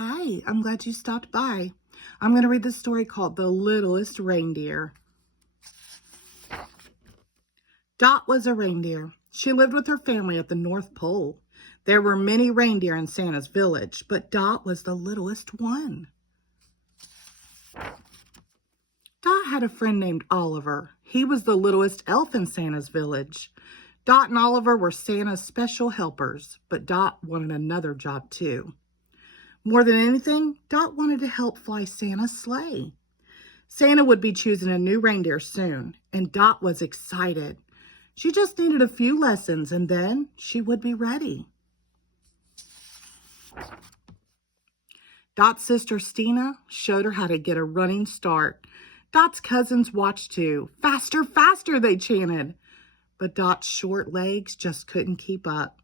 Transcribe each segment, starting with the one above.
Hi, I'm glad you stopped by. I'm going to read the story called The Littlest Reindeer. Dot was a reindeer. She lived with her family at the North Pole. There were many reindeer in Santa's village, but Dot was the littlest one. Dot had a friend named Oliver. He was the littlest elf in Santa's village. Dot and Oliver were Santa's special helpers, but Dot wanted another job too. More than anything, Dot wanted to help fly Santa's sleigh. Santa would be choosing a new reindeer soon, and Dot was excited. She just needed a few lessons, and then she would be ready. Dot's sister Stina showed her how to get a running start. Dot's cousins watched too. Faster, faster, they chanted. But Dot's short legs just couldn't keep up.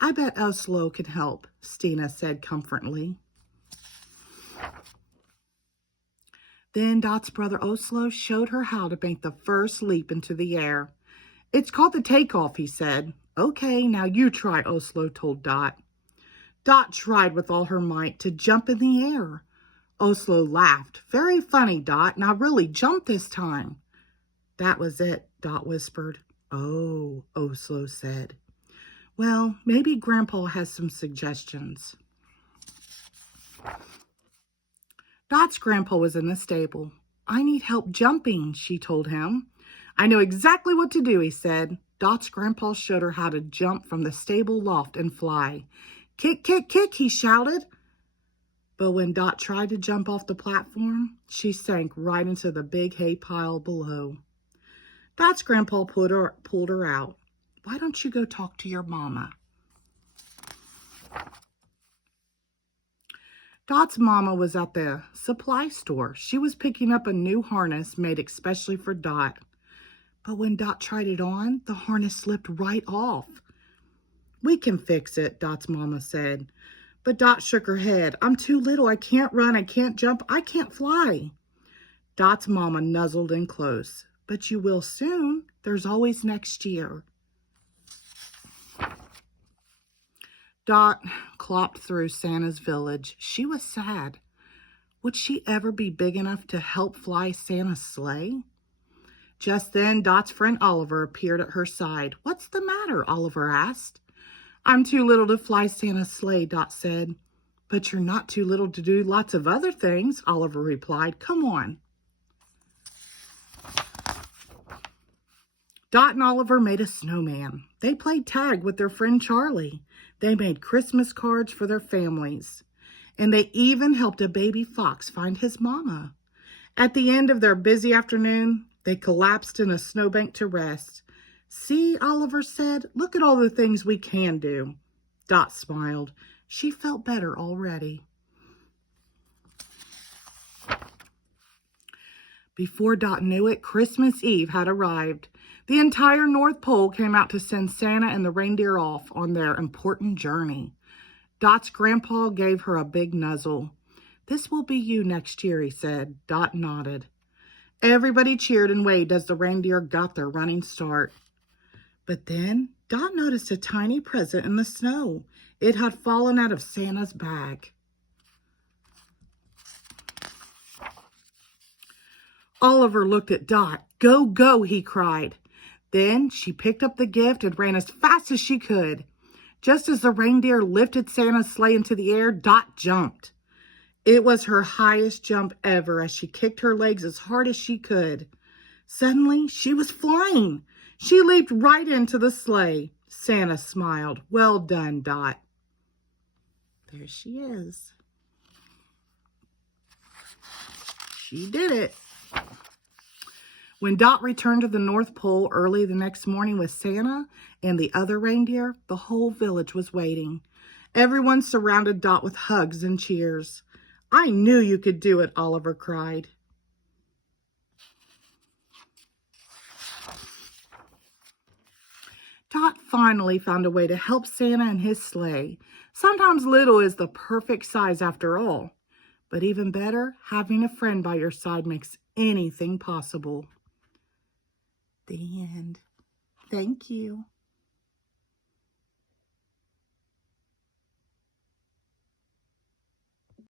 I bet Oslo can help, Stina said comfortingly. Then Dot's brother Oslo showed her how to make the first leap into the air. It's called the takeoff, he said. Okay, now you try, Oslo told Dot. Dot tried with all her might to jump in the air. Oslo laughed. Very funny, Dot. Now really jump this time. That was it, Dot whispered. Oh, Oslo said. Well, maybe Grandpa has some suggestions. Dot's grandpa was in the stable. I need help jumping, she told him. I know exactly what to do, he said. Dot's grandpa showed her how to jump from the stable loft and fly. Kick, kick, kick, he shouted. But when Dot tried to jump off the platform, she sank right into the big hay pile below. Dot's grandpa pulled her out. Why don't you go talk to your mama? Dot's mama was at the supply store. She was picking up a new harness made especially for Dot. But when Dot tried it on, the harness slipped right off. We can fix it, Dot's mama said. But Dot shook her head. I'm too little. I can't run. I can't jump. I can't fly. Dot's mama nuzzled in close. But you will soon. There's always next year. Dot clopped through Santa's village. She was sad. Would she ever be big enough to help fly Santa's sleigh? Just then, Dot's friend Oliver appeared at her side. What's the matter? Oliver asked. I'm too little to fly Santa's sleigh, Dot said. But you're not too little to do lots of other things, Oliver replied. Come on. Dot and Oliver made a snowman. They played tag with their friend Charlie. They made Christmas cards for their families. And they even helped a baby fox find his mama. At the end of their busy afternoon, they collapsed in a snowbank to rest. See, Oliver said, look at all the things we can do. Dot smiled. She felt better already. Before Dot knew it, Christmas Eve had arrived. The entire North Pole came out to send Santa and the reindeer off on their important journey. Dot's grandpa gave her a big nuzzle. This will be you next year, he said. Dot nodded. Everybody cheered and waved as the reindeer got their running start. But then Dot noticed a tiny present in the snow. It had fallen out of Santa's bag. Oliver looked at Dot. Go, go, he cried. Then she picked up the gift and ran as fast as she could. Just as the reindeer lifted Santa's sleigh into the air, Dot jumped. It was her highest jump ever as she kicked her legs as hard as she could. Suddenly, she was flying. She leaped right into the sleigh. Santa smiled. Well done, Dot. There she is. She did it. When Dot returned to the North Pole early the next morning with Santa and the other reindeer, the whole village was waiting. Everyone surrounded Dot with hugs and cheers. I knew you could do it, Oliver cried. Dot finally found a way to help Santa and his sleigh. Sometimes little is the perfect size after all. But even better, having a friend by your side makes anything possible. The end. Thank you.